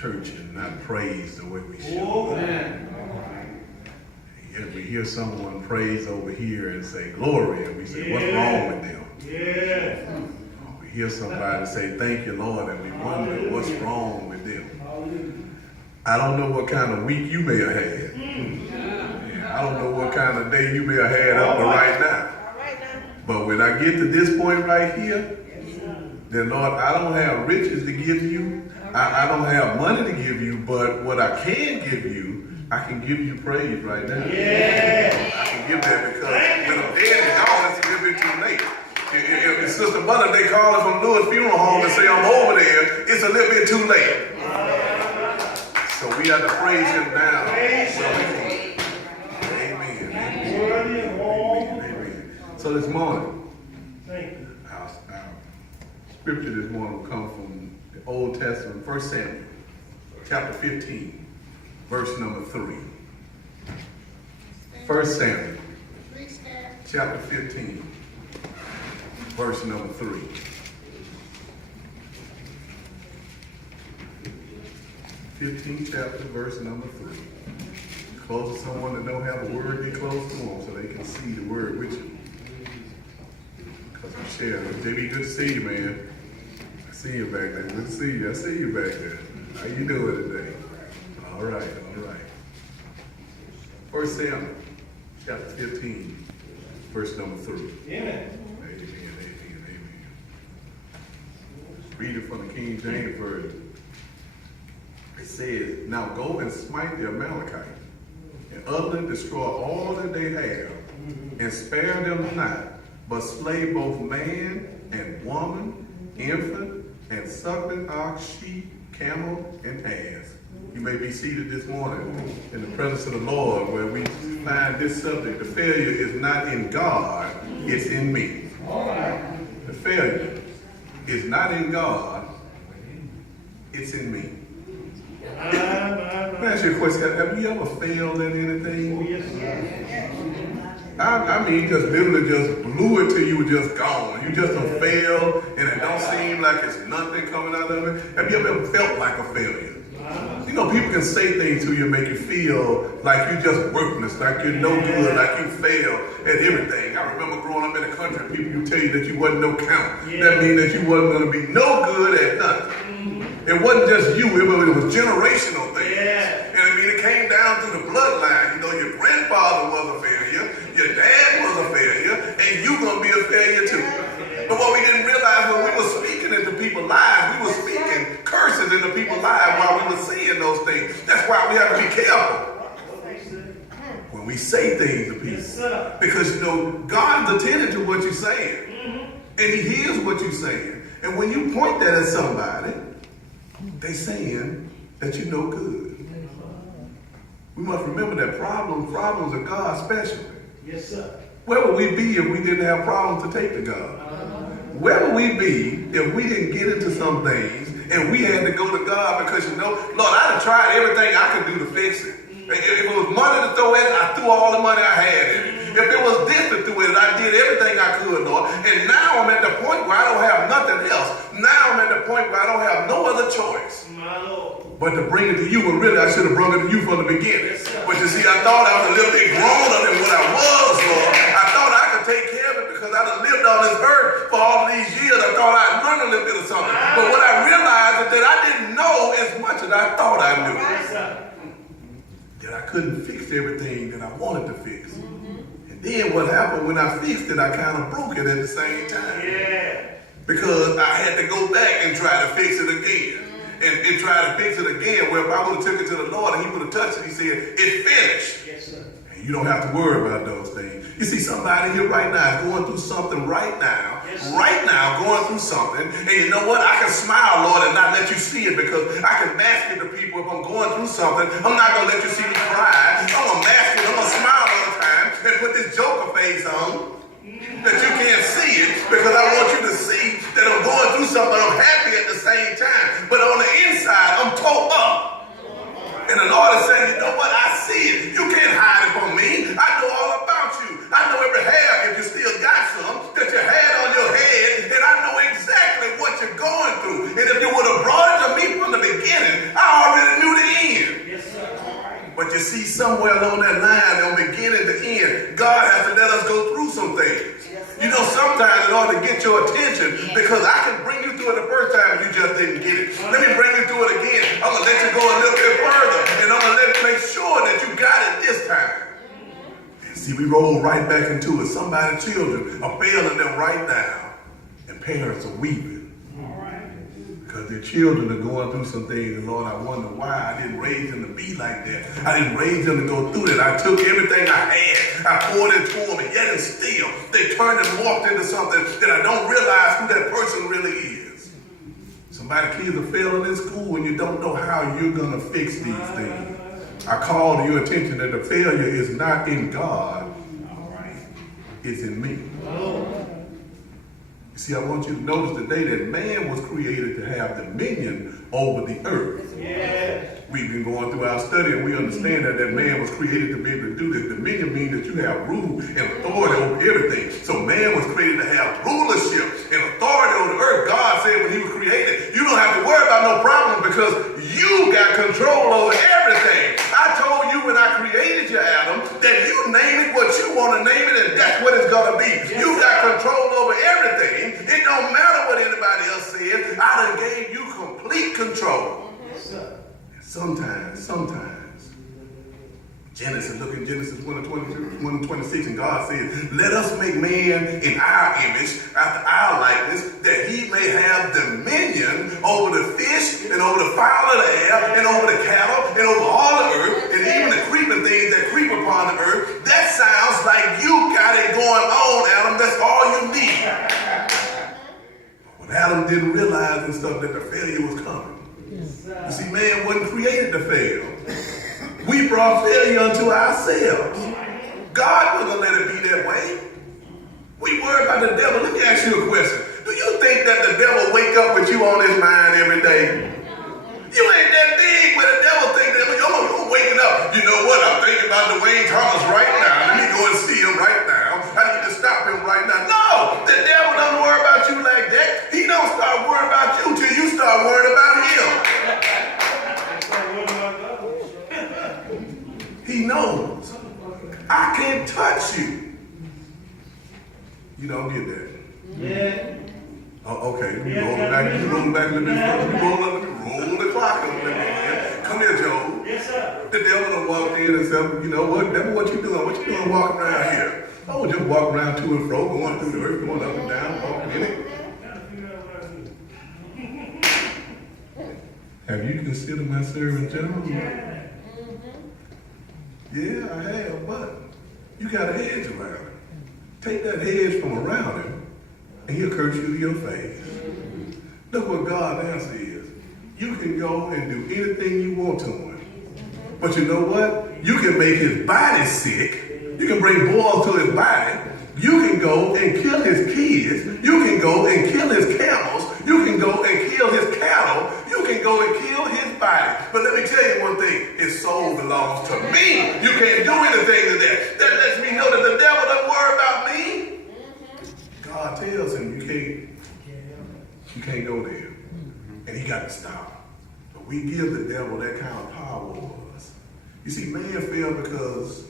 church and not praise the way we should. Oh, man. Yet we hear someone praise over here and say glory, and we say, what's wrong with them? Yeah. We hear somebody say, thank you, Lord, and we wonder what's wrong with them. I don't know what kind of week you may have had. I don't know what kind of day you may have had up to right now. But when I get to this point right here, then Lord, I don't have riches to give you. I don't have money to give you, but what I can give you, I can give you praise right now. Yeah. I can give that because when I'm dead and gone, it's a little bit too late. If Sister Mother, they call her from Lewis Funeral Home and say I'm over there, it's a little bit too late. So we have to praise him now. Amen. Amen. So this morning, our scripture this morning will come from the Old Testament, 1 Samuel, chapter 15, verse number 3. 1 Samuel, chapter 15, verse number 3. 15th chapter, verse number 3. Close to someone that don't have a word, get close to them so they can see the word with you. Because we share. JB, good to see you, man. I see you back there. Good to see you. I see you back there. How you doing today? All right, all right. 1 Samuel, chapter 15, verse number 3. Amen. Amen, amen. Read it from the King James Version. It says, now go and smite the Amalekites, and utterly destroy all that they have, and spare them not, but slay both man and woman, infant, and suckling ox, sheep, camel, and ass. You may be seated this morning in the presence of the Lord, where we find this subject. The failure is not in God, it's in me. The failure is not in God, it's in me. Let me ask you a question. Have you ever failed at anything? Oh, yes, sir. I mean, just literally just blew it till you were just gone. You just done failed, and it don't seem like it's nothing coming out of it. Have you ever felt like a failure? You know, people can say things to you and make you feel like you're just worthless, like you're no good, like you failed at everything. I remember growing up in the country, people would tell you that you wasn't no count. That means that you wasn't going to be no good at nothing. It wasn't just you, it was generational things. And I mean, it came down through the bloodline. You know, your grandfather was a failure, your dad was a failure, and you're going to be a failure too. But what we didn't realize when we were speaking into people's lives, we were speaking curses into people's lives while we were saying those things. That's why we have to be careful when we say things to people. Because, you know, God's attentive to what you're saying. And he hears what you're saying. And when you point that at somebody, they saying that you're no good. We must remember that problems are God special. Yes, sir. Where would we be if we didn't have problems to take to God? Where would we be if we didn't get into some things and we had to go to God because, you know, Lord, I done tried everything I could do to fix it. If it was money to throw in it, I threw all the money I had in it. If it was this to throw in it, I did everything I could, Lord. And now I'm at the point where I don't have nothing else. Now I'm at the point where I don't have no other choice. My Lord. But to bring it to you, when really I should have brought it to you from the beginning. But you see, I thought I was a little bit grown than what I was, Lord. I thought I could take care of it because I done lived on this earth for all of these years. I thought I'd learned a little bit of something. But what I realized is that I didn't know as much as I thought I knew. That I couldn't fix everything that I wanted to fix. And then what happened when I fixed it, I kind of broke it at the same time. Because I had to go back and try to fix it again. And try to fix it again. Well, if I would have took it to the Lord and he would have touched it, he said, it's finished. Yes, sir. And you don't have to worry about those things. You see, somebody here right now is going through something right now. Going through something. And you know what? I can smile, Lord, and not let you see it because I can mask it to people if I'm going through something. I'm not going to let you see me cry. I'm going to mask it. I'm going to smile all the time and put this joker face on that you can't see it because I want you to see that I'm going through something. I'm happy at the same time. But on the inside, I'm tore up. And the Lord is saying, you know what? I see it. You can't hide it from me. I know all about you. I know every hair, if you still got some, that you had on your head. And I know exactly what you're going through. And if you would have brought it to me from the beginning, I somewhere along that line, from beginning to end, God has to let us go through some things. You know, sometimes in order to get your attention, because I can bring you through it the first time and you just didn't get it. Let me bring you through it again. I'm going to let you go a little bit further, and I'm going to make sure that you got it this time. And see, we roll right back into it. Somebody's children are failing them right now, and parents are weeping. Because their children are going through some things, and Lord, I wonder why I didn't raise them to be like that. I didn't raise them to go through that. I took everything I had, I poured into them, and yet and still, they turned and morphed into something that I don't realize who that person really is. Somebody kids are failing in school, and you don't know how you're going to fix these things. I call to your attention that the failure is not in God, it's in me. See, I want you to notice today that man was created to have dominion over the earth. Yes. We've been going through our study and we understand that man was created to be able to do this. Dominion means that you have rule and authority over everything. So man was created to have rulership and authority over the earth. God said when he was created, you don't have to worry about no problem because you got control over everything. I told you when I created you, Adam, that you name it what you want to name it, and that's what it's going to be. Yes. You got control over everything. It don't matter what anybody else says. I done gave you complete control. Yes, sometimes, look in Genesis 1:26, and God says, let us make man in our image, after our likeness, that he may have dominion over the fish, and over the fowl of the air, and over the cattle, and over all the earth, and even the creeping things that creep upon the earth. That sounds like you got it going on, Adam. That's all you need. But Adam didn't realize and stuff that the failure was coming. You see, man wasn't created to fail. We brought failure unto ourselves. God wasn't let it be that way. We worry about the devil. Let me ask you a question. Do you think that the devil wake up with you on his mind every day? You ain't that big where the devil think that you're waking up. You know what? I'm thinking about Dewayne right now. Let me go and see him right now. I need to stop him right now. No, the devil doesn't worry about you like that. He don't start worrying about you till you start worrying about him. He knows. I can't touch you. You don't get that. Yeah. Oh, okay. Roll back a little bit further. Roll the clock a little bit. Come here, Joe. Yes, sir. The devil done walked in and said, you know what? Devil, what you doing? What you doing walking around here? Oh, just walking around to and fro, going through the earth, going up and down, walking in it. Have you considered my servant Job? Yeah, I have, but you got a hedge around him. Take that hedge from around him, and he'll curse you to your face. Look what God's answer is. You can go and do anything you want to him. But you know what? You can make his body sick. You can bring boils to his body. You can go and kill his kids. You can go and kill his camels. You can go and kill his cattle. You can go and kill his body. But let me tell you one thing. His soul belongs to me. You can't do anything to that. That lets me know that the devil doesn't worry about me. God tells him you can't go there. And he got to stop. But we give the devil that kind of power over us. You see, man fail because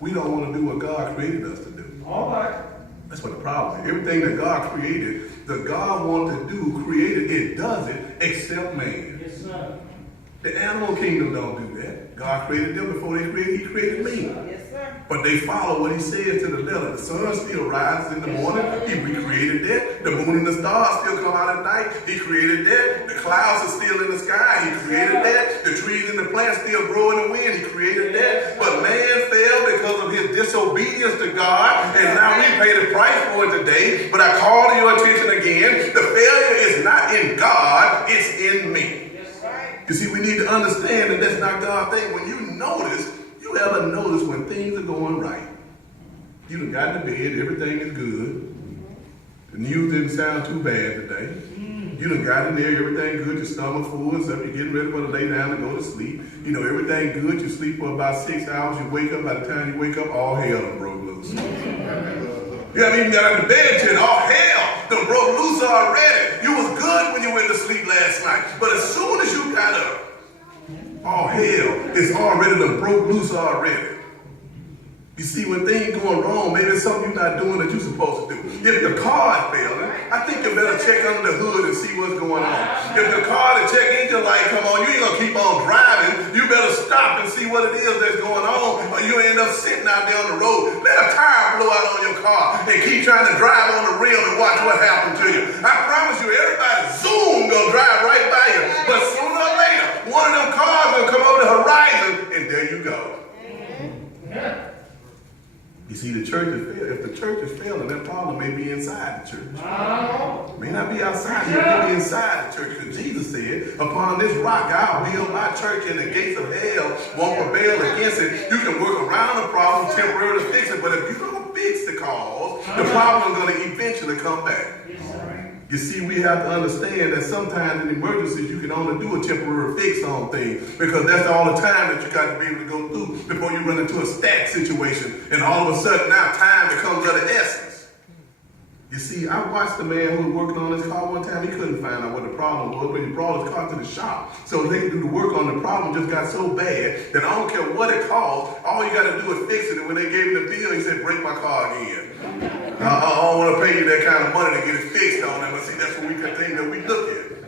we don't want to do what God created us to do. All right. That's what the problem is. Everything that God created, that God wanted to do, created, it does it, except man. Yes, sir. The animal kingdom don't do that. God created them before he created me. Yes, sir. But they follow what he says to the letter. The sun still rises in the morning. He recreated that. The moon and the stars still come out at night. He created that. The clouds are still in the sky. He created that. The trees and the plants still grow in the wind. He created that. But man fell because of his disobedience to God. And now we pay the price for it today. But I call to your attention again. The failure is not in God. It's in me. You see, we need to understand that that's not God's thing. When you ever notice when things are going right, you done got to bed, everything is good. The news didn't sound too bad today. You done got in there, everything good, your stomach full and stuff, you're getting ready for the lay down and go to sleep. You know, everything good, you sleep for about 6 hours, you wake up, by the time you wake up, all hell done broke loose. You haven't even got out of bed yet, all hell done broke loose already. You was good when you went to sleep last night, but as soon as you got up, all hell it's already done broke loose already. You see, when things going wrong, maybe it's something you're not doing that you're supposed to do. If your car is failing, I think you better check under the hood and see what's going on. If the car, the check engine light come on, you ain't gonna keep on driving. You better stop and see what it is that's going on, or you end up sitting out there on the road. Let a tire blow out on your car and keep trying to drive on the rim and watch what happens to you. I promise you, everybody zoom gonna drive right by you. But sooner or later, one of them cars gonna come over the horizon, and there you go. You see, the church is failing. If the church is failing, that problem may be inside the church. It may not be outside, it may be inside the church. Because Jesus said, upon this rock I'll build my church, and the gates of hell won't prevail against it. You can work around the problem, temporarily fix it, but if you don't fix the cause, the problem is going to eventually come back. You see, we have to understand that sometimes in emergencies, you can only do a temporary fix on things because that's all the time that you got to be able to go through before you run into a stack situation. And all of a sudden, now time becomes of the essence. You see, I watched a man who was working on his car one time. He couldn't find out what the problem was, but he brought his car to the shop so they could do the work on the problem. Just got so bad that I don't care what it costs. All you got to do is fix it. And when they gave him the bill, he said, break my car again. I don't want to pay you that kind of money to get it fixed on it. But see, that's what we continue that we look at.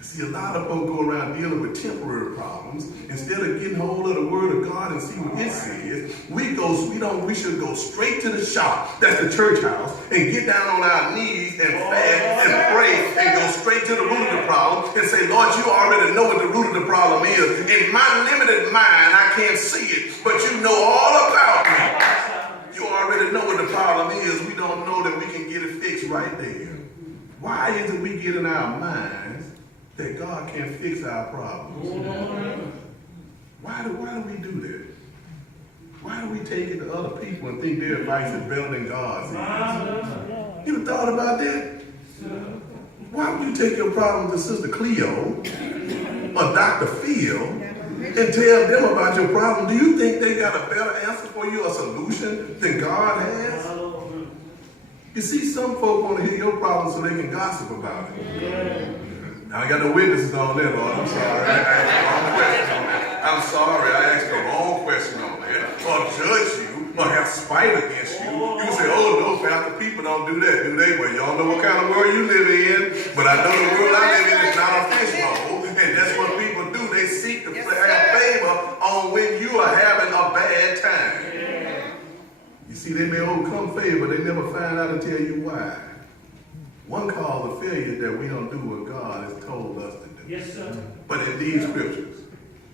See, a lot of folks go around dealing with temporary problems. Instead of getting hold of the word of God and see what it says, we should go straight to the shop, that's the church house, and get down on our knees and fast and pray and go straight to the root of the problem and say, Lord, you already know what the root of the problem is. In my limited mind, I can't see it, but you know all about me. You already know what the problem is. We don't know that we can get it fixed right there. Why is it we get in our minds that God can't fix our problems? Why do we do that? Why do we take it to other people and think their advice is better than God's? You ever thought about that? Why would you take your problem to Sister Cleo or Dr. Phil and tell them about your problem? Do you think they got a better answer for you, a solution than God has? You see, some folk want to hear your problem so they can gossip about it. I got no witnesses on there, Lord. I'm sorry. I asked the wrong question on that. I'm sorry. I asked the wrong question on there. Or judge you, or have spite against you. You say, oh, no, Pastor, people don't do that, do they? Well, you don't know what kind of world you live in. But I know the world I live in is not a fishbowl. And that's what people do. They seek to have favor on when you are having a bad time. You see, they may overcome favor, but they never find out and tell you why. One cause of failure that we don't do what God has told us to do. Yes, sir. But in these scriptures,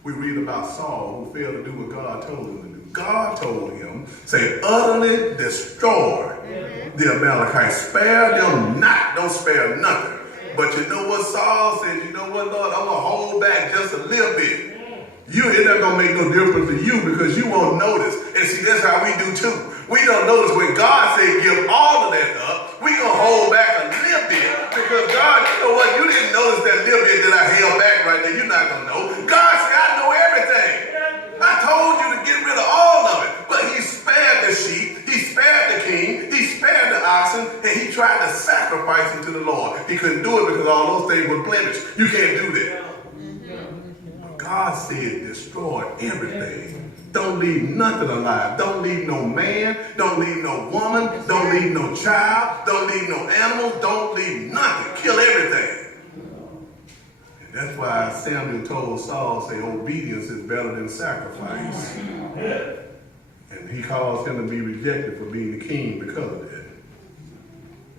we read about Saul who failed to do what God told him to do. God told him, say, utterly destroy the Amalekites. Spare them not. Don't spare nothing. But you know what Saul said? You know what, Lord? I'm going to hold back just a little bit. It's not going to make no difference to you because you won't notice. And see, that's how we do too. We don't notice when God said give all of that up, we going to hold back a little bit because God, you know what? You didn't notice that little bit that I held back right there. You're not going to know. God said, I know everything. I told you to get rid of all of it. But he spared the sheep. He spared the king. He spared the oxen. And he tried to sacrifice them to the Lord. He couldn't do it because all those things were blemished. You can't do that. But God said destroy everything. Don't leave nothing alive. Don't leave no man. Don't leave no woman. Don't leave no child. Don't leave no animal. Don't leave nothing. Kill everything. And that's why Samuel told Saul, say, obedience is better than sacrifice. And he caused him to be rejected for being the king because of that.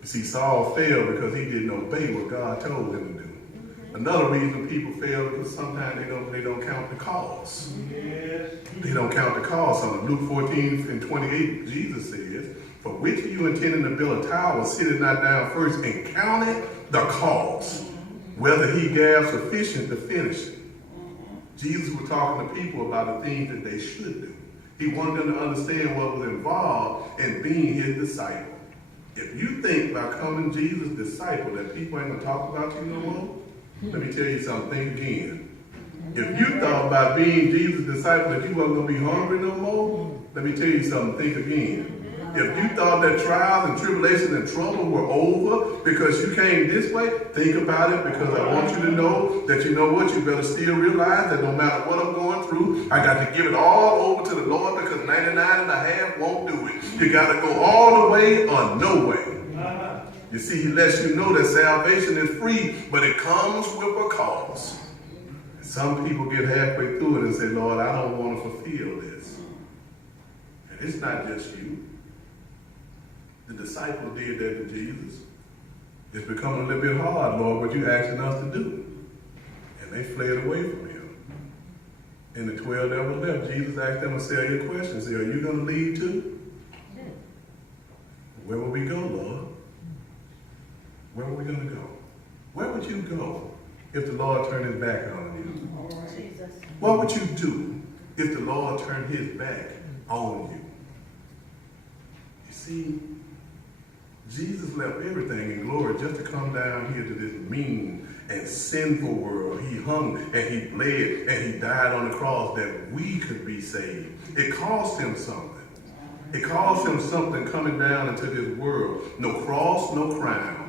You see, Saul failed because he didn't obey what God told him to do. Another reason people fail is because sometimes they don't count the cost. They don't count the cost. On Luke 14 and 28, Jesus says, for which of you intending to build a tower, sit it not down first and count it the cost, whether he gave sufficient to finish it. Jesus was talking to people about the things that they should do. He wanted them to understand what was involved in being his disciple. If you think by becoming Jesus' disciple that people ain't going to talk about you no more, let me tell you something, think again. If you thought by being Jesus' disciple that you wasn't going to be hungry no more, let me tell you something, think again. If you thought that trials and tribulations and trouble were over because you came this way, think about it, because I want you to know that you know what, you better still realize that no matter what I'm going through, I got to give it all over to the Lord, because 99.5 won't do it. You got to go all the way or no way. You see, he lets you know that salvation is free, but it comes with a cost. Some people get halfway through it and say, Lord, I don't want to fulfill this. And it's not just you. The disciples did that to Jesus. It's becoming a little bit hard, Lord, what you're asking us to do. And they fled away from him. And the 12 that were left, Jesus asked them a series of questions. He said, are you going to leave too? Where will we go, Lord? Where are we going to go? Where would you go if the Lord turned his back on you? Jesus. What would you do if the Lord turned his back on you? You see, Jesus left everything in glory just to come down here to this mean and sinful world. He hung and he bled and he died on the cross that we could be saved. It cost him something. It cost him something coming down into this world. No cross, no crown.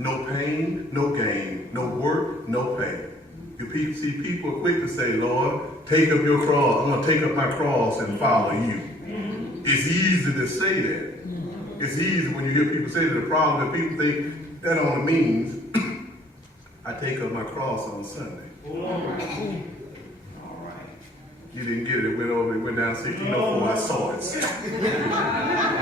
No pain, no gain. No work, no pay. You see, people are quick to say, Lord, take up your cross. I'm going to take up my cross and follow you. It's easy to say that. It's easy when you hear people say that. The problem is people think that only means I take up my cross on Sunday. You didn't get it. It went down 1604. I saw it.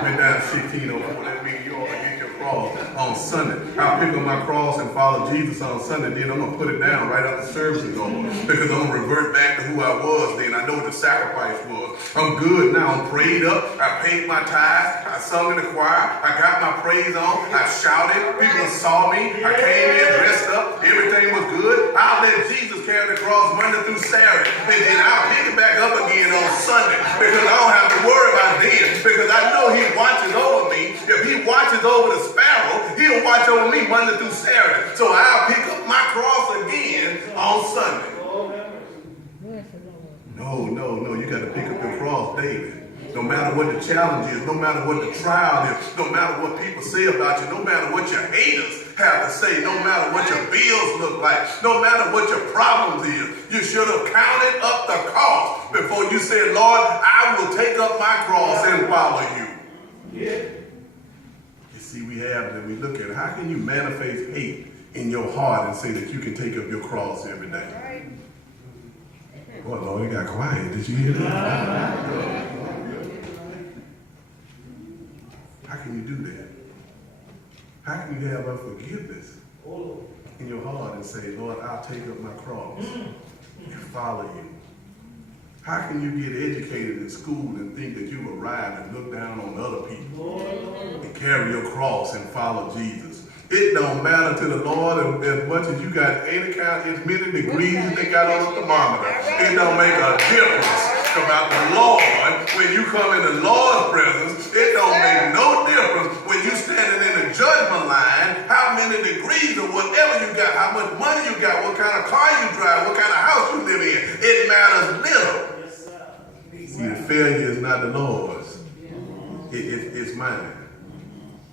Went down 1604. That means you ought to get your cross on Sunday. I'll pick up my cross and follow Jesus on Sunday. Then I'm going to put it down right after service is over, because I'm going to revert back to who I was then. I know what the sacrifice was. I'm good now. I'm prayed up. I paid my tithes. I sung in the choir. I got my praise on. I shouted. People saw me. I came in dressed up. Everything was good. I'll let Jesus carry the cross Monday through Saturday. And then I'll pick it back up again on Sunday, because I don't have to worry about this, because I know he watches over me. If he watches over the sparrow, he'll watch over me Monday through Saturday. So I'll pick up my cross again on Sunday. No, you got to pick up your cross daily. No matter what the challenge is, no matter what the trial is, no matter what people say about you, no matter what your haters have to say, no matter what your bills look like, no matter what your problems is, you should have counted up the cost before you said, Lord, I will take up my cross and follow you. Yeah. You see, we look at it. How can you manifest hate in your heart and say that you can take up your cross every day? Well, Lord, it got quiet. Did you hear that? How can you do that? How can you have unforgiveness in your heart and say, Lord, I'll take up my cross and follow you? How can you get educated in school and think that you arrive and look down on other people and carry your cross and follow Jesus? It don't matter to the Lord as much as you got any kind, as many degrees that they got on the thermometer. It don't make a difference about the Lord. When you come in the Lord's presence, it don't make no difference when you standing in the judgment line, how many degrees or whatever you got, how much money you got, what kind of car you drive, what kind of house you live in. It matters little. See, the failure is not the Lord's. It's mine.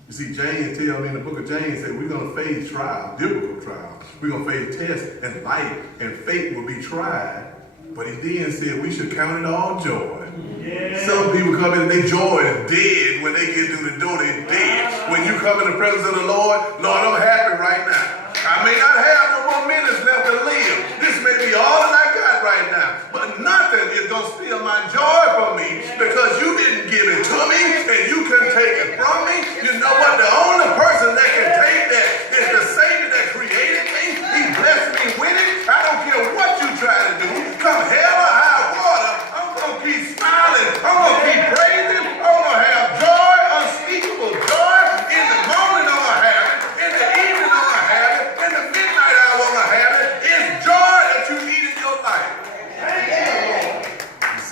You see, James tells me in the book of James that we're going to face trials, difficult trials. We're going to face tests, and life and faith will be tried. But he then said we should count it all joy. Yeah. Some people come in and their joy is dead. When they get through the door, they're dead. When you come in the presence of the Lord, I'm happy right now. I may not have no more minutes left to live. This may be all that I got right now. But nothing is going to steal my joy from me, because you didn't give it to me and you couldn't take it from me. You know what? The only person that can take that is the Savior that created me. He blessed me with it. I don't care what you try to do. Come hell or high water, I'm going to keep smiling. I'm going to keep praising. I'm going to have joy, unspeakable joy. In the morning I'm going to have it. In the evening I'm going to have it. In the midnight hour I'm going to have it. It's joy that you need in your life.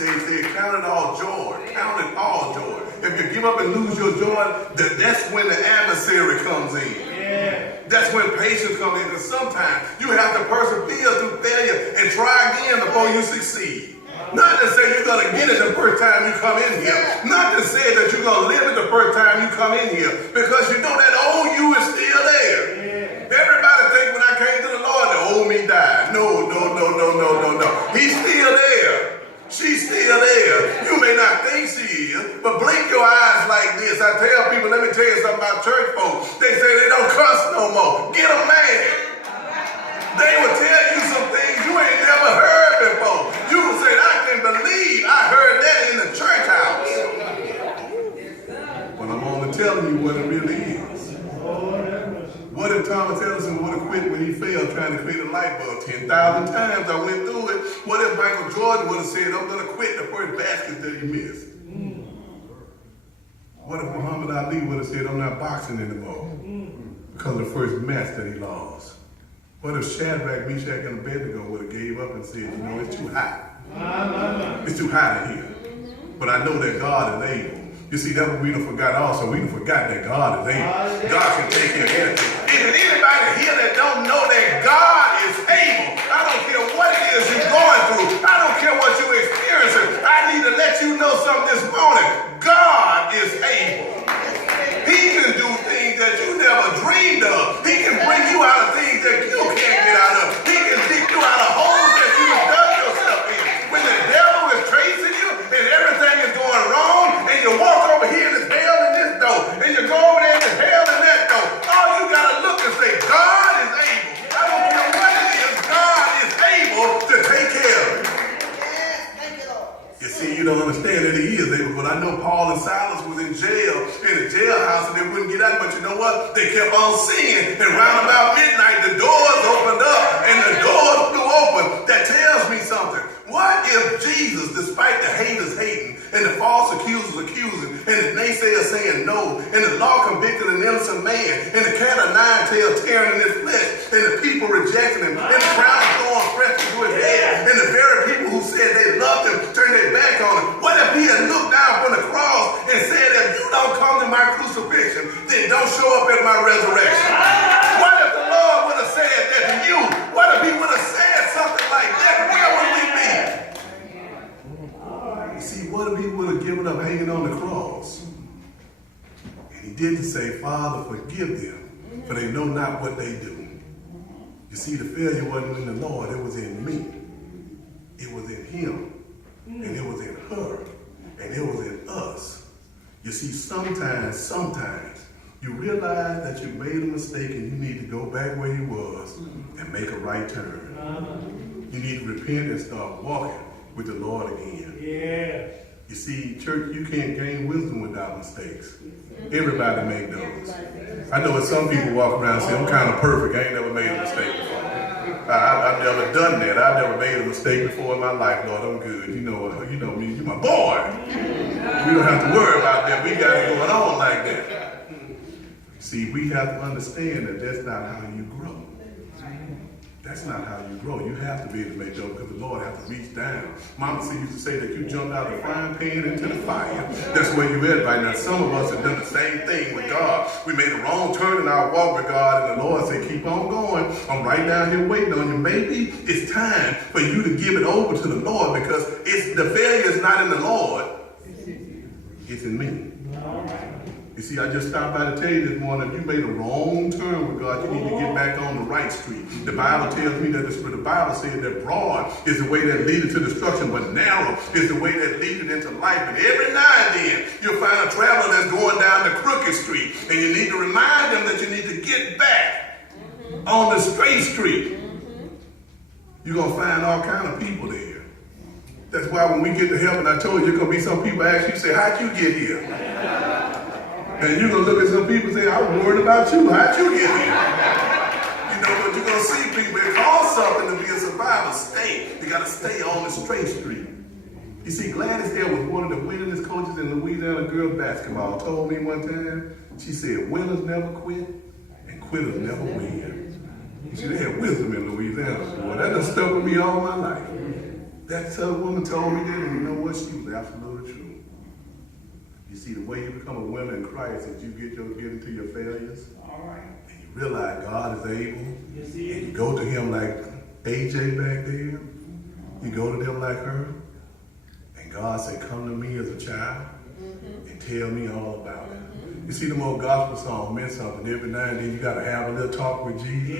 He said, count it all joy. Count it all joy. If you give up and lose your joy, that's when the adversary comes in. Yeah. That's when patience comes in. Because sometimes you have to persevere through failure and try again before you succeed. Not to say you're going to get it the first time you come in here. Not to say that you're going to live it the first time you come in here. Because you know that old you is still there. Everybody think when I came to the Lord, the old me died. No. He's still there. She's still there. You may not think she is, but blink your eyes like this. I tell people, let me tell you something about church folks. They say they don't cuss no more. Get them mad. They will tell you some things you ain't never heard before. You will say, I can believe I heard that in the church house. But I'm only telling you what it really is. What if Thomas Edison would have quit when he failed trying to create a light bulb? 10,000 times I went through it. What if Michael Jordan would have said, I'm going to quit the first basket that he missed? What if Muhammad Ali would have said, I'm not boxing anymore because of the first match that he lost? What if Shadrach, Meshach, and Abednego would have gave up and said, you know, it's too hot. It's too hot in here. But I know that God is able. You see, that's what we done forgot also. We done forgot that God is able. God can take care of anything. Is there anybody here that don't know that God is able? I don't care what it is you're going through. I don't care what you're experiencing. I need to let you know something this morning. God is able. He can do things that you never dreamed of. He can bring you out of things that you can't get out of. He can dig you out of holes that you have dug yourself in. When the devil is chasing you and everything is going wrong, and you walk over here and there's hell in this door, and you go over there and there's hell in that door, all you got to look and say, God is able. I don't care what it is, God is able to take care of it. You see, you don't understand that he is able, but I know Paul and Silas was in jail, in a jailhouse, and they wouldn't get out, but you know what? They kept on singing, and round about midnight, the doors opened up, and the doors flew open. That tells me something. What if Jesus, despite the haters hating, and the false accusers accusing, and the naysayers saying no, and the law convicted an innocent man, and the cat of nine tails tearing in his flesh, and the people rejecting him, and the crown of thorns pressed into his head, and the very people who said they loved him turned their back on him? What if he had looked down from the cross and said, if you don't come to my crucifixion, then don't show up at my resurrection? What if the Lord would have said that to you? What if he would have said something like that? Where would we be? See, what if he would have given up hanging on the cross? And he didn't say, Father, forgive them, for they know not what they do. You see, the failure wasn't in the Lord, it was in me. It was in him, and it was in her, and it was in us. You see, sometimes, you realize that you made a mistake and you need to go back where you was and make a right turn. You need to repent and start walking with the Lord again. Yeah. You see, church, you can't gain wisdom without mistakes. Everybody make those. I know that some people walk around and say, I'm kind of perfect. I ain't never made a mistake before. I've never done that. I've never made a mistake before in my life, Lord. I'm good. You know me. You my boy. We don't have to worry about that. We got it going on like that. See, we have to understand that that's not how you grow. That's not how you grow. You have to be able to make those because the Lord has to reach down. Mama used to say that you jumped out of the frying pan into the fire. That's where you're at right now. Some of us have done the same thing with God. We made a wrong turn in our walk with God, and the Lord said, keep on going. I'm right down here waiting on you. Maybe it's time for you to give it over to the Lord because the failure is not in the Lord. It's in me. You see, I just stopped by to tell you this morning, if you made a wrong turn with God, you need to get back on the right street. The Bible tells me that the Bible says that broad is the way that leads to destruction, but narrow is the way that leads into life. And every now and then, you'll find a traveler that's going down the crooked street, and you need to remind them that you need to get back on the straight street. You're going to find all kind of people there. That's why when we get to heaven, I told you, there's going to be some people ask you, say, how'd you get here? And you're going to look at some people and say, I was worried about you. How'd you get here? But you're going to see people, it costs something to be a survivor. Stay. You got to stay on the straight street. You see, Gladys Hill was one of the winningest coaches in Louisiana girls basketball. Told me one time, she said, winners never quit and quitters never win. See, they had wisdom in Louisiana. Well, that done stuck with me all my life. That other woman told me that, and you know what? She was absolutely true. You see, the way you become a winner in Christ is you get into your failures. All right. And you realize God is able. And you go to him like AJ back there. You go to them like her. And God said, come to me as a child and tell me all about it. You see, the more gospel song meant something. Every now and then you got to have a little talk with Jesus.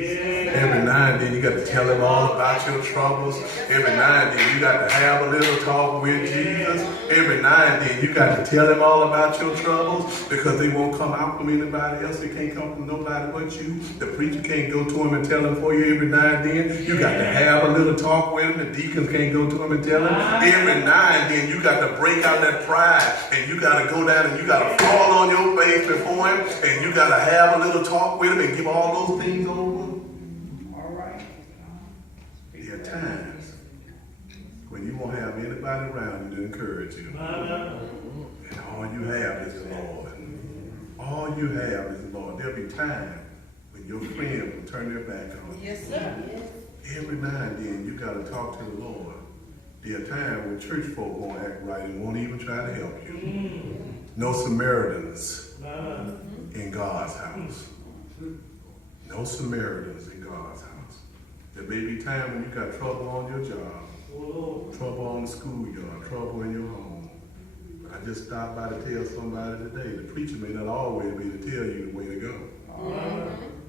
Every now and then you got to tell him all about your troubles. Every now and then you got to have a little talk with Jesus. Every now and then you got to tell him all about your troubles, because they won't come out from anybody else. They can't come from nobody but you. The preacher can't go to him and tell him for you every now and then. You got to have a little talk with him. The deacons can't go to him and tell him. Every now and then you got to break out that pride, and you got to go down and you got to fall on your face before him, and you got to have a little talk with him and give all those things over. All right. There are times when you won't have anybody around you to encourage you. And all you have is the Lord. All you have is the Lord. There'll be time when your friend will turn their back on you. Yes, sir. Every now and then you got to talk to the Lord. There are times when church folk won't act right and won't even try to help you. No Samaritans in God's house. No Samaritans in God's house. There may be time when you got trouble on your job, trouble on the schoolyard, trouble in your home. But I just stopped by to tell somebody today, the preacher may not always be to tell you the way to go.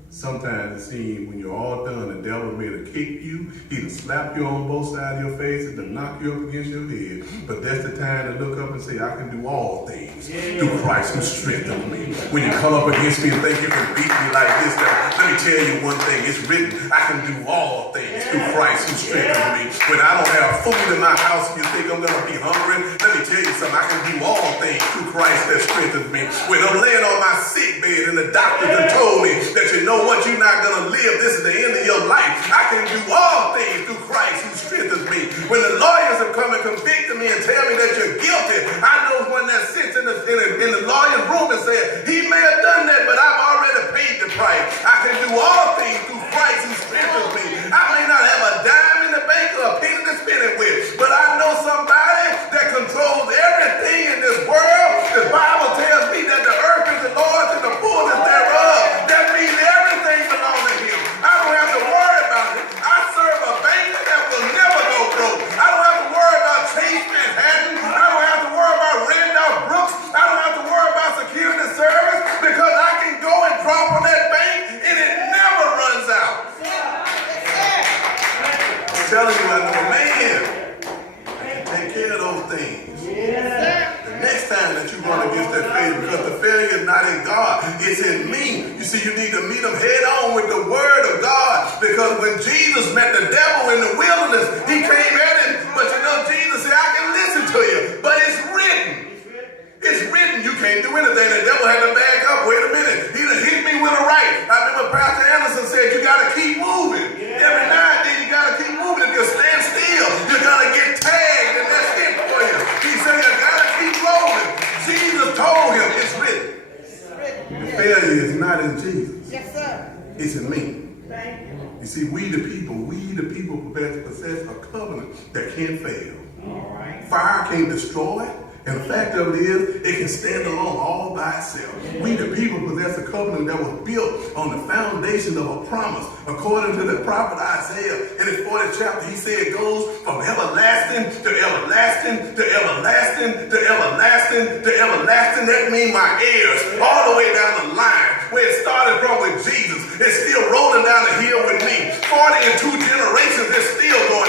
Sometimes it seems when you're all done, the devil may have kicked you, he'll slap you on both sides of your face and to knock you up against your head. But that's the time to look up and say, I can do all things through Christ who strengthens me. When you come up against me and think you can beat me like this, let me tell you one thing. It's written, I can do all things through Christ who strengthens me. When I don't have food in my house and you think I'm going to be hungry, let me tell you something. I can do all things through Christ that strengthens me. When I'm laying on my sick bed and the doctor done told me that you know what, you're not going to live. This is the end of your life. I can do all things through Christ who strengthens me. When the lawyers have come and convicted me and tell me that you're guilty, I know one that sits in the lawyer's room and says, he may have done that, but I've already paid the price. I can do all things through Christ who strengthens me. I may not have a dime in the bank or a penny to spend it with, but I know somebody that controls everything in this world. The Bible tells me that the earth is the Lord's and the fullness thereof. That means everything belongs to him. I don't have to worry about it. I serve a banker that will never go broke. I don't have to worry about Chase Manhattan. I don't have to worry about Randolph Brooks. I don't have to worry about security service, because I can go and drop on that bank and it never runs out. I'm telling you, I know a man that can take care of those things. The next time that you run against that failure, because the failure is not in God, it's in me. You see, you need to meet them head on with the word of God, because when Jesus met the devil in the wilderness, he came at him, but you know, Jesus said, I can listen to you, but it's written. It's written. You can't do anything. The devil had to back up. Wait a minute. He done hit me with a right. I remember Pastor Anderson said, you got to keep moving. Every now and then you got to keep moving. If you stand still, you're going to get tagged, and that's it for you. He said, you got to keep rolling. Jesus told him, it's written. The failure is not in Jesus. Yes, sir. It's in me. You see, we the people possess a covenant that can't fail. Fire can't destroy it. And the fact of it is, it can stand alone all by itself. We the people possess a covenant that was built on the foundation of a promise. According to the prophet Isaiah, in his 40th chapter, he said it goes from everlasting to everlasting to everlasting to everlasting to everlasting. That means my heirs, all the way down the line. Where it started from with Jesus, it's still rolling down the hill with me. 40 and 2 generations, it's still going